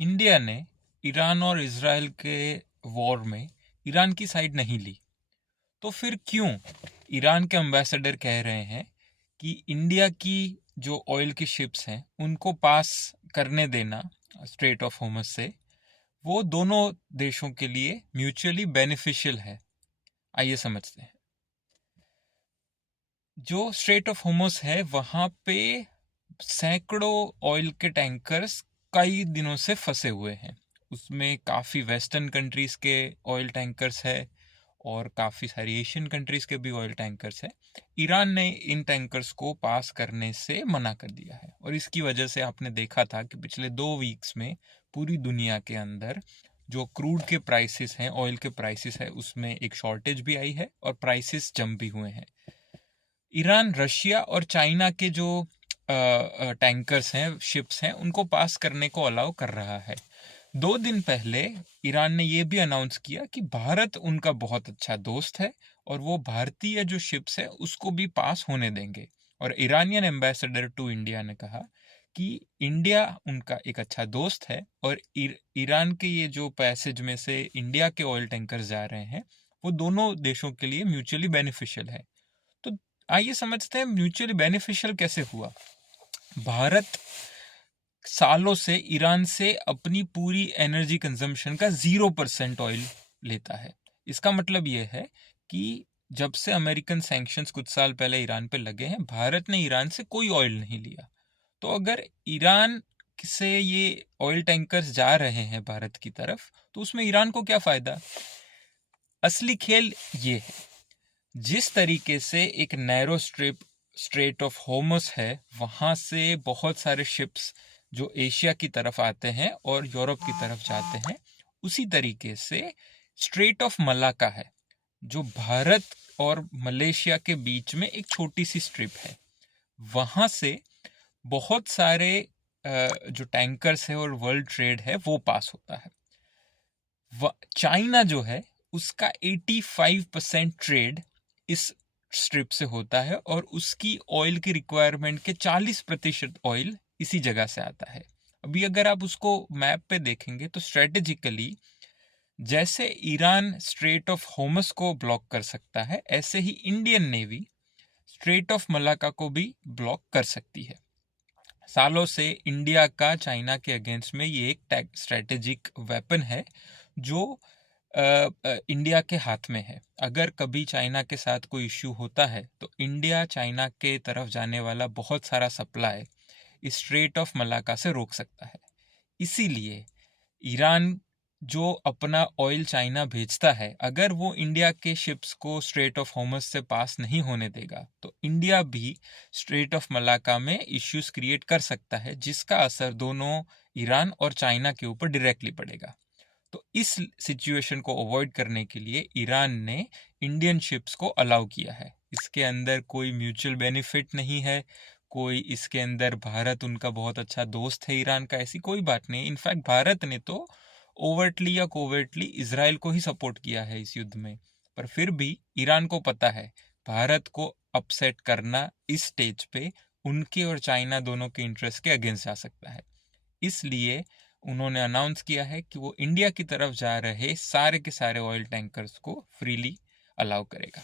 India ने Iran और Israel के वॉर में ईरान की साइड नहीं ली, तो फिर क्यों ईरान के एम्बेसडर कह रहे हैं कि इंडिया की जो ऑयल की शिप्स हैं उनको पास करने देना स्ट्रेट ऑफ होर्मुज से, वो दोनों देशों के लिए म्यूचुअली बेनिफिशियल है। आइए समझते हैं। जो स्ट्रेट ऑफ होर्मुज है वहाँ पे सैकड़ों ऑयल के टैंकर्स कई दिनों से फंसे हुए हैं। उसमें काफ़ी वेस्टर्न कंट्रीज़ के ऑयल टैंकर्स है और काफ़ी सारी एशियन कंट्रीज़ के भी ऑयल टैंकर्स है। ईरान ने इन टैंकर्स को पास करने से मना कर दिया है और इसकी वजह से आपने देखा था कि पिछले 2 वीक्स में पूरी दुनिया के अंदर जो क्रूड के प्राइसेस हैं, ऑयल के प्राइसेस है, उसमें एक शॉर्टेज भी आई है और प्राइसेस जंप भी हुए हैं। ईरान रशिया और चाइना के जो टैंकर्स हैं, शिप्स हैं, उनको पास करने को अलाउ कर रहा है। 2 दिन पहले ईरान ने ये भी अनाउंस किया कि भारत उनका बहुत अच्छा दोस्त है और वो भारतीय जो शिप्स है उसको भी पास होने देंगे। और ईरानियन एम्बेसडर टू इंडिया ने कहा कि इंडिया उनका एक अच्छा दोस्त है और ईरान के ये जो पैसेज में से इंडिया के ऑयल टैंकर्स जा रहे हैं वो दोनों देशों के लिए म्यूचुअली बेनिफिशियल है। तो आइए समझते हैं म्यूचुअली बेनिफिशियल कैसे हुआ। भारत सालों से ईरान से अपनी पूरी एनर्जी कंजम्पशन का 0% ऑयल लेता है। इसका मतलब यह है कि जब से अमेरिकन सैंक्शंस कुछ साल पहले ईरान पे लगे हैं, भारत ने ईरान से कोई ऑयल नहीं लिया। तो अगर ईरान से ये ऑयल टैंकर्स जा रहे हैं भारत की तरफ, तो उसमें ईरान को क्या फ़ायदा? असली खेल ये है, जिस तरीके से एक नैरो स्ट्रेट ऑफ होर्मुज है, वहाँ से बहुत सारे शिप्स जो एशिया की तरफ आते हैं और यूरोप की तरफ जाते हैं, उसी तरीके से स्ट्रेट ऑफ मलाका है जो भारत और मलेशिया के बीच में एक छोटी सी स्ट्रिप है। वहाँ से बहुत सारे जो टैंकर्स है और वर्ल्ड ट्रेड है वो पास होता है। चाइना जो है उसका 85% ट्रेड इस स्ट्रिप से होता है और उसकी ऑयल की रिक्वायरमेंट के 40% ऑयल इसी जगह से आता है। अभी अगर आप उसको मैप पे देखेंगे तो स्ट्रेटेजिकली जैसे ईरान स्ट्रेट ऑफ होर्मुज को ब्लॉक कर सकता है, ऐसे ही Indian navy strait of Malacca को भी ब्लॉक कर सकती है। सालों से इंडिया का चाइना के अगेंस्ट में ये एक स्ट्रेटेजिक वेपन है जो इंडिया के हाथ में है। अगर कभी चाइना के साथ कोई इश्यू होता है तो इंडिया चाइना के तरफ जाने वाला बहुत सारा सप्लाई इस स्ट्रेट ऑफ मलाका से रोक सकता है। इसीलिए ईरान जो अपना ऑयल चाइना भेजता है, अगर वो इंडिया के शिप्स को स्ट्रेट ऑफ होर्मुज से पास नहीं होने देगा तो इंडिया भी स्ट्रेट ऑफ मलाका में इश्यूज क्रिएट कर सकता है, जिसका असर दोनों ईरान और चाइना के ऊपर डायरेक्टली पड़ेगा। तो इस सिचुएशन को अवॉइड करने के लिए ईरान ने इंडियन शिप्स को अलाउ किया है। इसके अंदर कोई म्यूचुअल बेनिफिट नहीं है, कोई इसके अंदर भारत उनका बहुत अच्छा दोस्त है ईरान का, ऐसी कोई बात नहीं। इनफैक्ट भारत ने तो ओवर्टली या कोवर्टली इजराइल को ही सपोर्ट किया है इस युद्ध में। पर फिर भी ईरान को पता है भारत को अपसेट करना इस स्टेज पे उनके और चाइना दोनों के इंटरेस्ट के अगेंस्ट जा सकता है। इसलिए उन्होंने अनाउंस किया है कि वो इंडिया की तरफ जा रहे सारे के सारे ऑयल टैंकर्स को फ्रीली अलाउ करेगा।